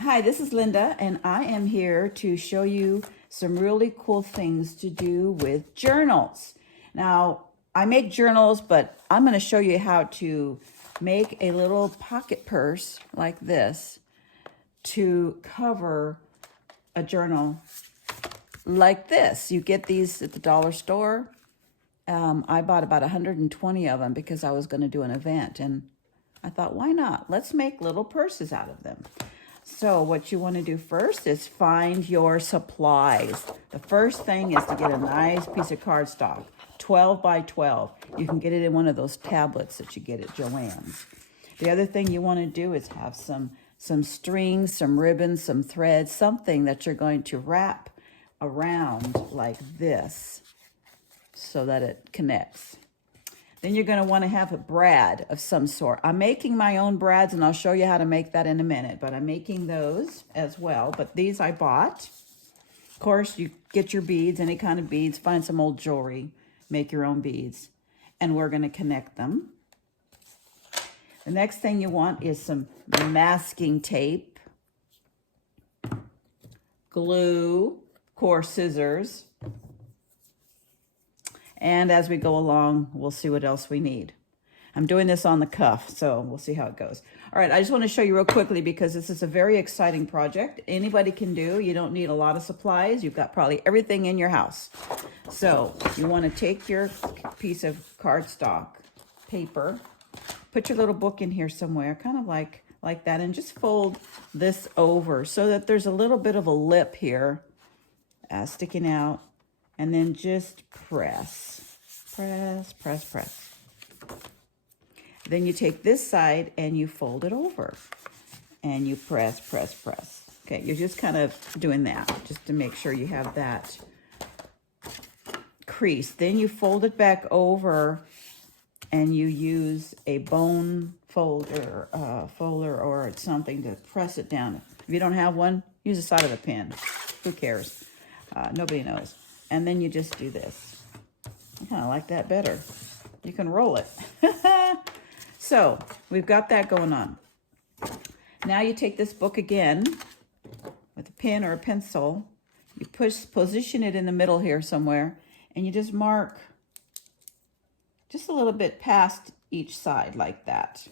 Hi, this is Linda, and I am here to show you some really cool things to do with journals. Now, I make journals, but I'm going to show you how to make a little pocket purse like this to cover a journal like this. You get these at the dollar store. I bought about 120 of them because I was going to do an event, and I thought, why not? Let's make little purses out of them. So what you want to do first is find your supplies. The first thing is to get a nice piece of cardstock, 12 by 12. You can get it in one of those tablets that you get at Joann's. The other thing you want to do is have some strings, some ribbons, some threads, something that you're going to wrap around like this so that it connects. Then you're going to want to have a brad of some sort. I'm making my own brads, and I'll show you how to make that in a minute, but I'm making those as well. But these I bought. Of course, you get your beads, any kind of beads, find some old jewelry, make your own beads, and we're going to connect them. The next thing you want is some masking tape, glue, of course, scissors. And as we go along, we'll see what else we need. I'm doing this on the cuff, so we'll see how it goes. All right, I just want to show you real quickly because this is a very exciting project. Anybody can do. You don't need a lot of supplies. You've got probably everything in your house. So you want to take your piece of cardstock paper, put your little book in here somewhere, kind of like that, and just fold this over so that there's a little bit of a lip here sticking out. And then just press, press, press, press. Then you take this side and you fold it over. And you press, press, press. Okay, you're just kind of doing that just to make sure you have that crease. Then you fold it back over and you use a bone folder, or something to press it down. If you don't have one, use the side of a pen. Who cares? Nobody knows. And then you just do this. I kind of like that better. You can roll it. So we've got that going on. Now you take this book again with a pen or a pencil. You position it in the middle here somewhere, and you just mark just a little bit past each side like that.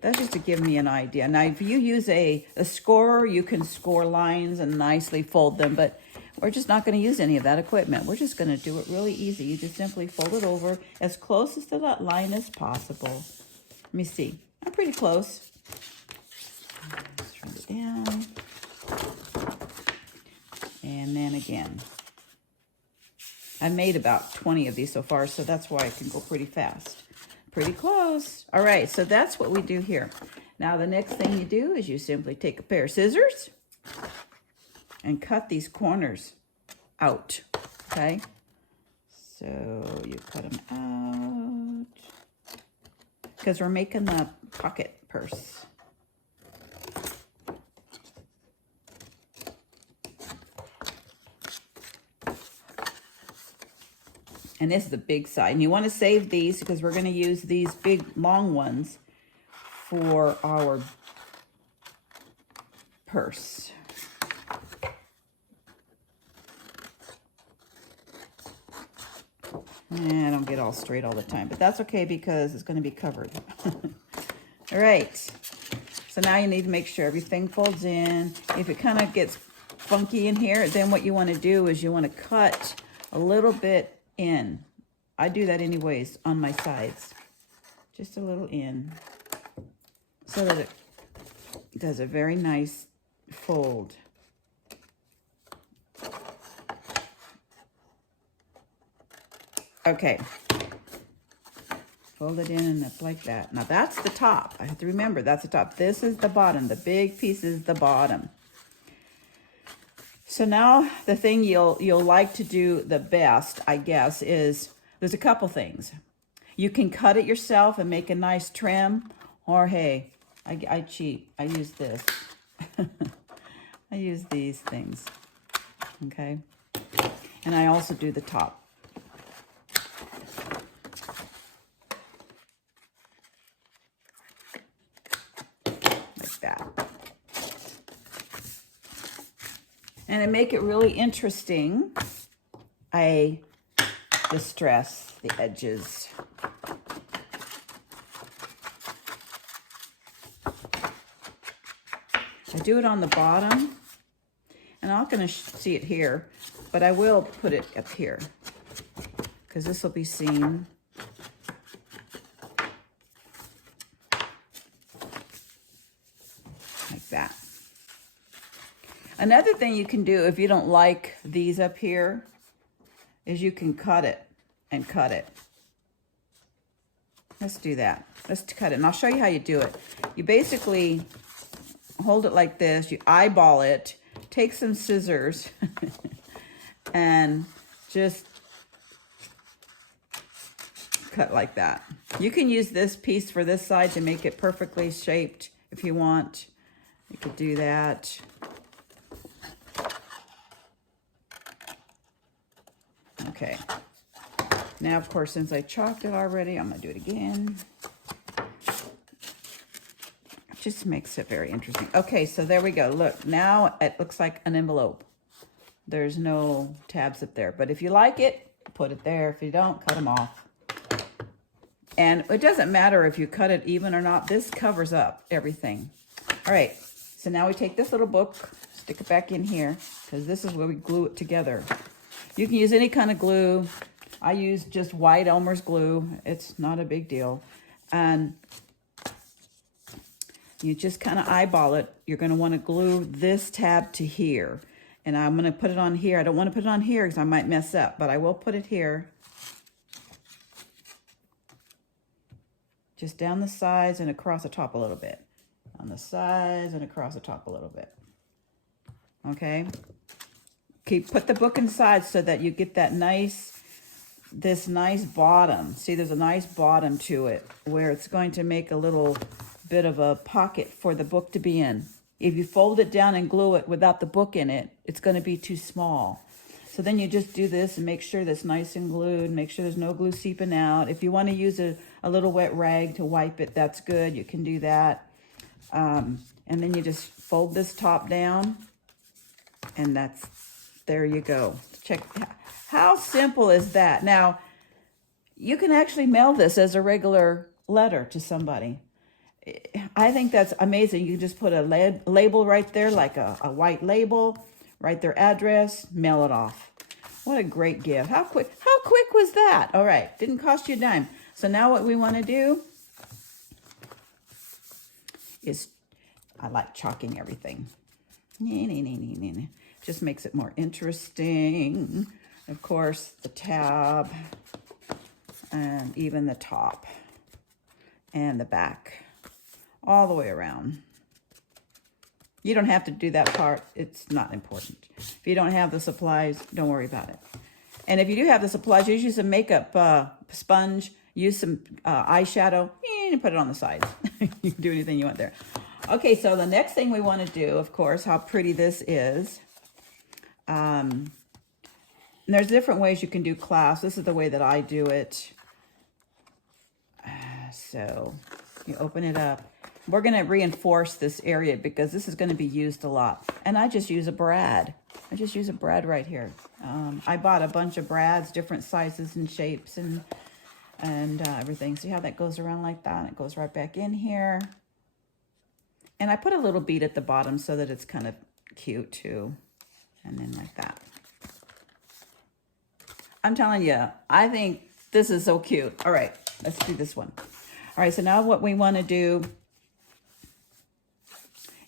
That's just to give me an idea. Now, if you use a scorer, you can score lines and nicely fold them, but we're just not going to use any of that equipment. We're just going to do it really easy. You just simply fold it over as close to that line as possible. Let me see. I'm pretty close. Let's turn it down. And then again. I've made about 20 of these so far, so that's why I can go pretty fast. Pretty close. All right, so that's what we do here. Now, the next thing you do is you simply take a pair of scissors and cut these corners out, okay? So you cut them out because we're making the pocket purse. And this is the big side. And you want to save these because we're going to use these big long ones for our purse. I don't get all straight all the time, but that's okay because it's going to be covered. All right. So now you need to make sure everything folds in. If it kind of gets funky in here, then what you want to do is you want to cut a little bit in. I do that anyways on my sides. Just a little in so that it does a very nice fold. Okay. Fold it in like that. Now that's the top. I have to remember that's the top. This is the bottom. The big piece is the bottom. So now the thing you'll like to do the best, I guess, is there's a couple things. You can cut it yourself and make a nice trim, or hey, I cheat. I use this. I use these things, okay? And I also do the top. Like that. And to make it really interesting, I distress the edges. I do it on the bottom, and I'm not going to see it here, but I will put it up here because this will be seen. Like that. Another thing you can do if you don't like these up here is you can cut it and cut it. Let's do that. Let's cut it, and I'll show you how you do it. You basically hold it like this, you eyeball it, take some scissors, and just cut like that. You can use this piece for this side to make it perfectly shaped if you want. You could do that. Okay. Now, of course, since I chalked it already, I'm going to do it again. Just makes it very interesting. Okay, so there we go. Look, now it looks like an envelope. There's no tabs up there. But if you like it, put it there. If you don't, cut them off. And it doesn't matter if you cut it even or not. This covers up everything. All right, so now we take this little book, stick it back in here, because this is where we glue it together. You can use any kind of glue. I use just white Elmer's glue. It's not a big deal. And you just kind of eyeball it. You're going to want to glue this tab to here. And I'm going to put it on here. I don't want to put it on here because I might mess up, but I will put it here. Just down the sides and across the top a little bit. On the sides and across the top a little bit. Okay? Put the book inside so that you get that this nice bottom. See, there's a nice bottom to it where it's going to make a little bit of a pocket for the book to be in. If you fold it down and glue it without the book in it, it's going to be too small. So then you just do this and make sure that's nice and glued. Make sure there's no glue seeping out. If you want to use a little wet rag to wipe it, that's good. You can do that. And then you just fold this top down, and there you go. Check, how simple is that? Now, you can actually mail this as a regular letter to somebody. I think that's amazing. You can just put a label right there, like a white label, write their address, mail it off. What a great gift. How quick was that? All right, didn't cost you a dime. So now what we want to do is, I like chalking everything. Just makes it more interesting. Of course, the tab, and even the top, and the back, all the way around. You don't have to do that part. It's not important. If you don't have the supplies, don't worry about it. And if you do have the supplies, just use a makeup sponge, use some eyeshadow, and put it on the side. You can do anything you want there. Okay, so the next thing we want to do, of course, how pretty this is. And there's different ways you can do clasps. This is the way that I do it. So you open it up. We're going to reinforce this area because this is going to be used a lot. And I just use a brad. I just use a brad right here. I bought a bunch of brads, different sizes and shapes and everything. See how that goes around like that? And it goes right back in here. And I put a little bead at the bottom so that it's kind of cute too. And then like that. I'm telling you, I think this is so cute. All right, let's do this one. All right, so now what we want to do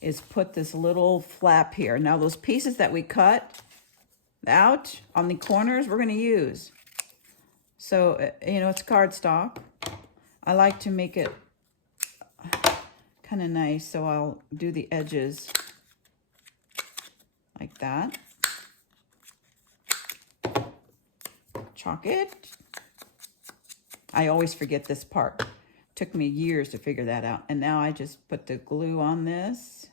is put this little flap here. Now those pieces that we cut out on the corners, we're going to use. So, you know, it's cardstock. I like to make it kind of nice, so I'll do the edges like that. Chalk it. I always forget this part. Took me years to figure that out. And now I just put the glue on this.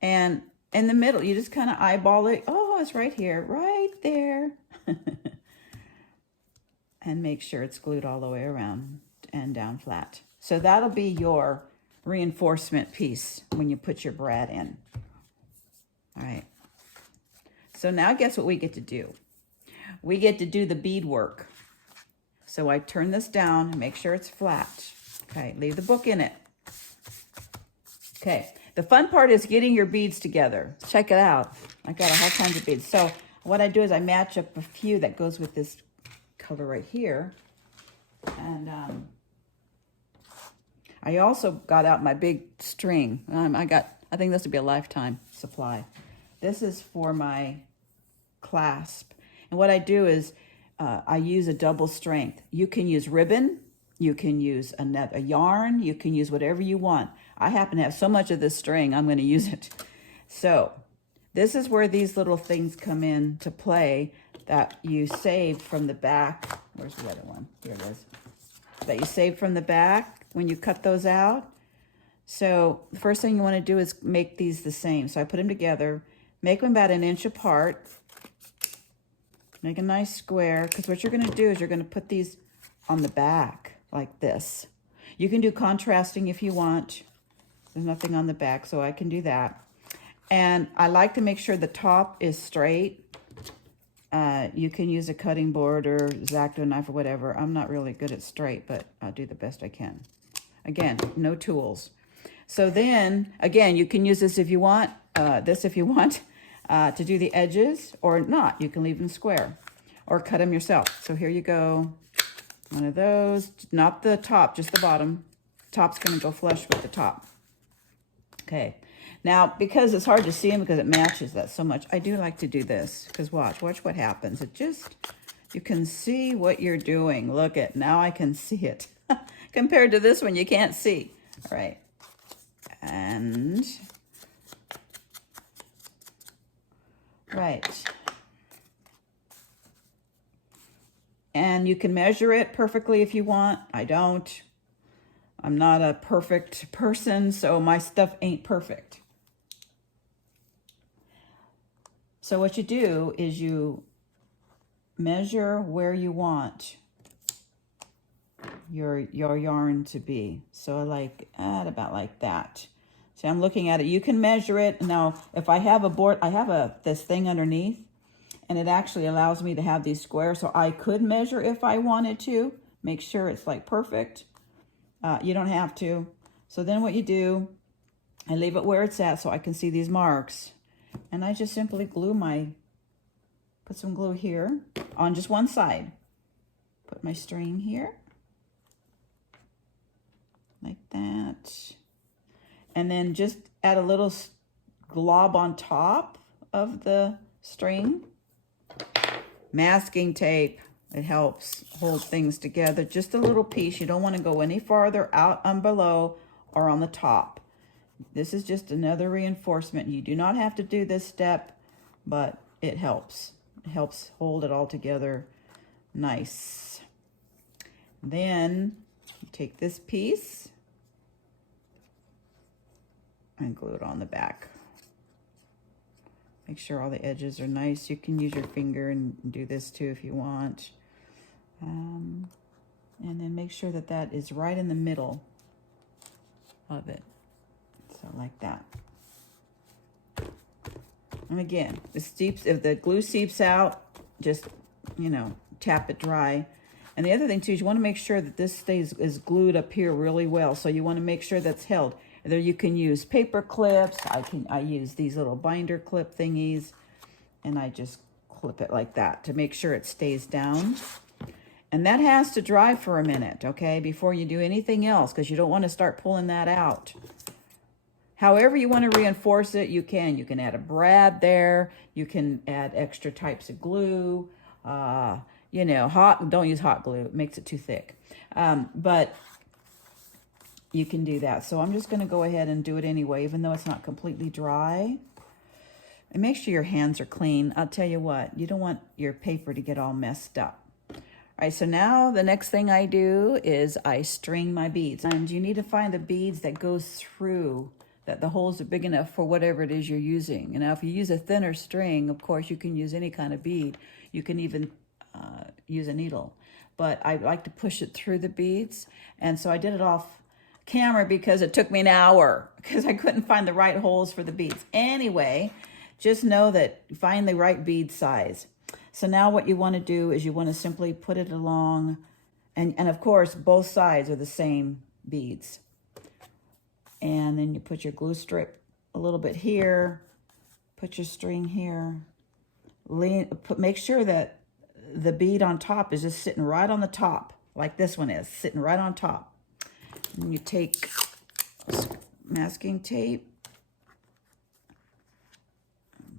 And in the middle, you just kind of eyeball it. Oh, it's right here, right there. And make sure it's glued all the way around and down flat. So that'll be your reinforcement piece when you put your brad in. All right. So now guess what we get to do? We get to do the bead work. So I turn this down, make sure it's flat. Okay, leave the book in it. Okay, the fun part is getting your beads together. Check it out. I got all kinds of beads. So what I do is I match up a few that goes with this color right here. And I also got out my big string. I think this would be a lifetime supply. This is for my clasp. And what I do is I use a double strength. You can use ribbon, you can use a yarn, you can use whatever you want. I happen to have so much of this string, I'm going to use it. So this is where these little things come in to play that you saved from the back. Where's the other one? Here it is. That you saved from the back when you cut those out. So the first thing you want to do is make these the same. So I put them together, make them about 1 inch apart. Make a nice square, because what you're going to do is you're going to put these on the back like this. You can do contrasting if you want. There's nothing on the back, so I can do that. And I like to make sure the top is straight. You can use a cutting board or X-Acto knife or whatever. I'm not really good at straight, but I'll do the best I can. Again, no tools. So then, again, you can use this if you want, to do the edges, or not. You can leave them square or cut them yourself. So here you go. One of those, not the top, just the bottom. Top's going to go flush with the top. Okay. Now, because it's hard to see them because it matches that so much, I do like to do this, because watch what happens. It just, you can see what you're doing. Look at, now I can see it. Compared to this one, you can't see. All right. And, right. And you can measure it perfectly if you want. I don't. I'm not a perfect person, so my stuff ain't perfect. So what you do is you measure where you want your yarn to be. So like at about like that. So I'm looking at it. You can measure it. Now, if I have a board, I have this thing underneath, and it actually allows me to have these squares. So I could measure if I wanted to, make sure it's like perfect. You don't have to. So then what you do, I leave it where it's at so I can see these marks. And I just simply put some glue here on just one side. Put my string here. Like that. And then just add a little glob on top of the string. Masking tape. It helps hold things together. Just a little piece. You don't want to go any farther out on below or on the top. This is just another reinforcement. You do not have to do this step, but it helps. It helps hold it all together nice. Then you take this piece and glue it on the back. Make sure all the edges are nice. You can use your finger and do this too if you want. And then make sure that that is right in the middle of it. So like that. And again, if the glue seeps out, just, tap it dry. And the other thing too is you want to make sure that this is glued up here really well. So you want to make sure that's held. Either you can use paper clips. I use these little binder clip thingies, and I just clip it like that to make sure it stays down. And that has to dry for a minute, okay, before you do anything else, because you don't want to start pulling that out. However you want to reinforce it, you can. You can add a brad there. You can add extra types of glue. Don't use hot glue. It makes it too thick. But you can do that. So I'm just going to go ahead and do it anyway, even though it's not completely dry. And make sure your hands are clean. I'll tell you what, you don't want your paper to get all messed up. All right, so now the next thing I do is I string my beads. And you need to find the beads that goes through, that the holes are big enough for whatever it is you're using. And now if you use a thinner string, of course, you can use any kind of bead. You can even use a needle. But I like to push it through the beads. And so I did it off camera because it took me an hour because I couldn't find the right holes for the beads. Anyway, Just know that find the right bead size. So now what you want to do is you want to simply put it along, and of course both sides are the same beads. And then you put your glue strip a little bit here, put your string here, make sure that the bead on top is just sitting right on the top, like this one is, sitting right on top. And you take masking tape,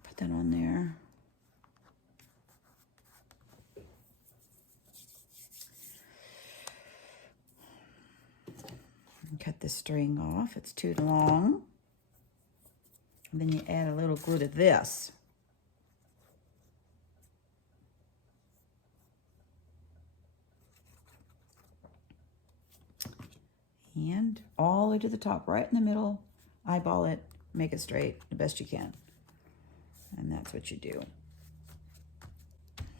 put that on there. And cut the string off, it's too long. And then you add a little glue to this. And all the way to the top, right in the middle, eyeball it, make it straight the best you can. And that's what you do.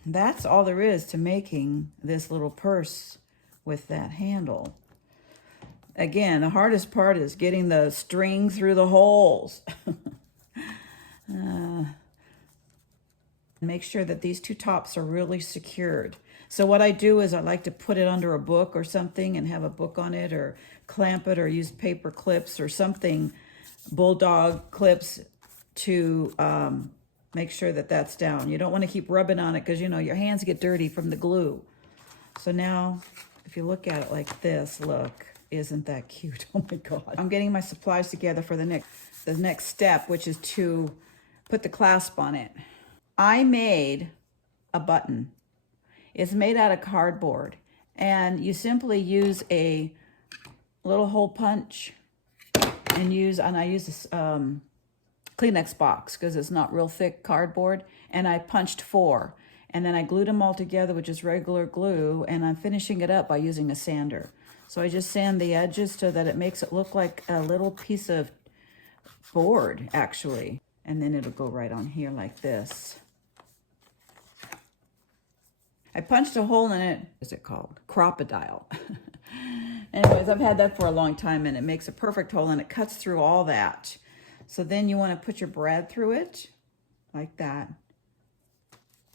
That's all there is to making this little purse with that handle. Again, the hardest part is getting the string through the holes. Make sure that these two tops are really secured. So what I do is I like to put it under a book or something and have a book on it, or clamp it, or use paper clips or something, bulldog clips, to make sure that that's down. You don't want to keep rubbing on it because, you know, your hands get dirty from the glue. So now, if you look at it like this, look, isn't that cute? Oh my God. I'm getting my supplies together for the next step, which is to put the clasp on it. I made a button. It's made out of cardboard, and you simply use a little hole punch and I use this Kleenex box because it's not real thick cardboard, and I punched 4, and then I glued them all together with just regular glue, and I'm finishing it up by using a sander. So I just sand the edges so that it makes it look like a little piece of board, actually, and then it'll go right on here like this. I punched a hole in it. What's it called? Crocodile. Anyways, I've had that for a long time, and it makes a perfect hole, and it cuts through all that. So then you want to put your brad through it like that,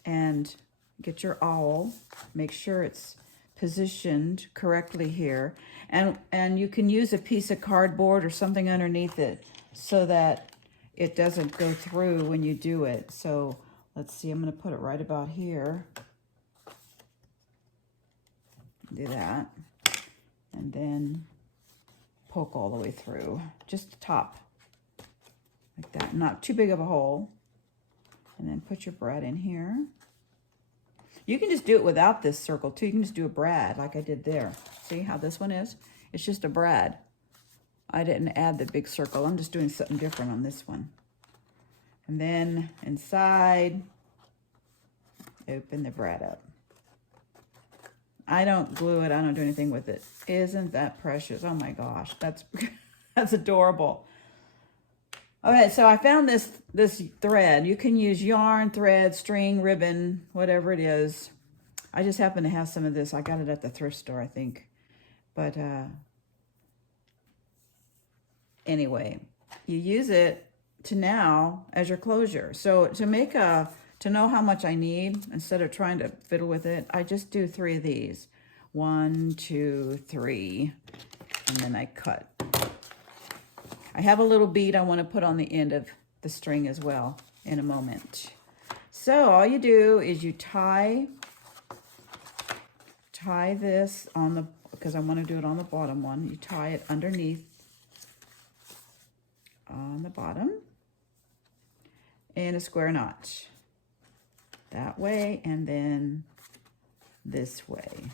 and get your awl. Make sure it's positioned correctly here, and you can use a piece of cardboard or something underneath it so that it doesn't go through when you do it. So let's see, I'm going to put it right about here. Do that, and then poke all the way through, just the top like that, not too big of a hole. And then put your brad in here. You can just do it without this circle too. You can just do a brad like I did there. See how this one is? It's just a brad. I didn't add the big circle. I'm just doing something different on this one. And then inside, open the brad up. I don't glue it. I don't do anything with it. Isn't that precious? Oh my gosh, that's adorable. Okay, so I found this thread. You can use yarn, thread, string, ribbon, whatever it is. I just happen to have some of this. I got it at the thrift store, I think. But anyway, you use it to now as your closure. So to know how much I need, instead of trying to fiddle with it, I just do 3 of these. 1, 2, 3, and then I cut. I have a little bead I want to put on the end of the string as well in a moment. So all you do is you tie this on the, because I want to do it on the bottom one. You tie it underneath on the bottom in a square knot. That way, and then this way,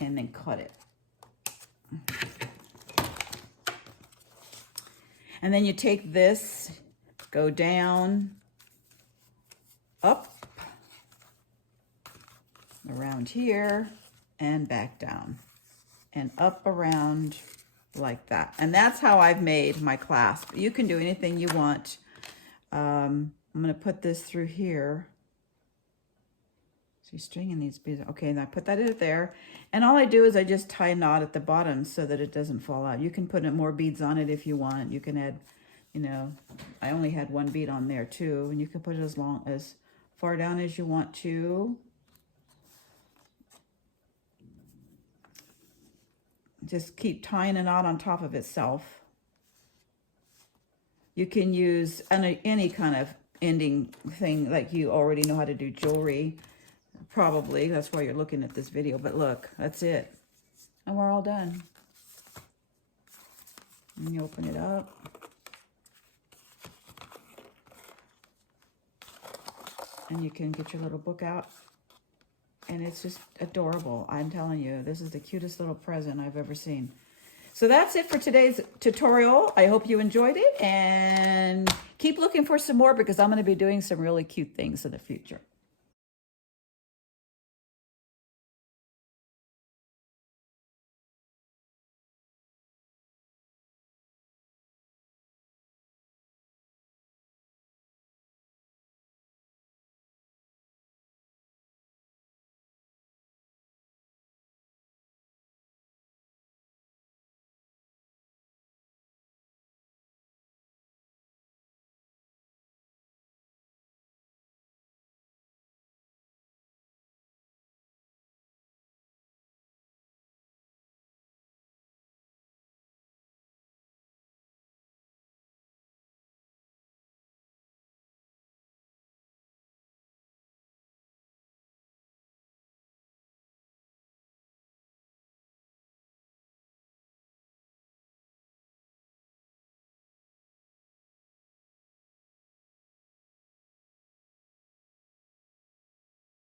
and then cut it. And then you take this, go down, up, around here, and back down, and up around like that. And that's how I've made my clasp. You can do anything you want. I'm going to put this through here. So stringing these beads. Okay, and I put that in there. And all I do is I just tie a knot at the bottom so that it doesn't fall out. You can put more beads on it if you want. You can add, you know, I only had one bead on there too, and you can put it as far down as you want to. Just keep tying a knot on top of itself. You can use any kind of ending thing, like you already know how to do jewelry. Probably, that's why you're looking at this video. But look, that's it. And we're all done. And you open it up. And you can get your little book out. And it's just adorable. I'm telling you, this is the cutest little present I've ever seen. So that's it for today's tutorial. I hope you enjoyed it. And keep looking for some more because I'm going to be doing some really cute things in the future.